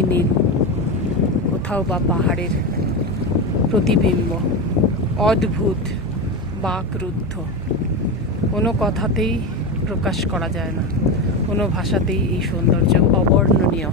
বেগুনি নীল, কোথাও বা পাহাড়ের প্রতিবিম্ব, অদ্ভুত বাকরুদ্ধ, কোনো কথাতেই প্রকাশ করা যায় না, কোনো ভাষাতেই এই সৌন্দর্য অবর্ণনীয়।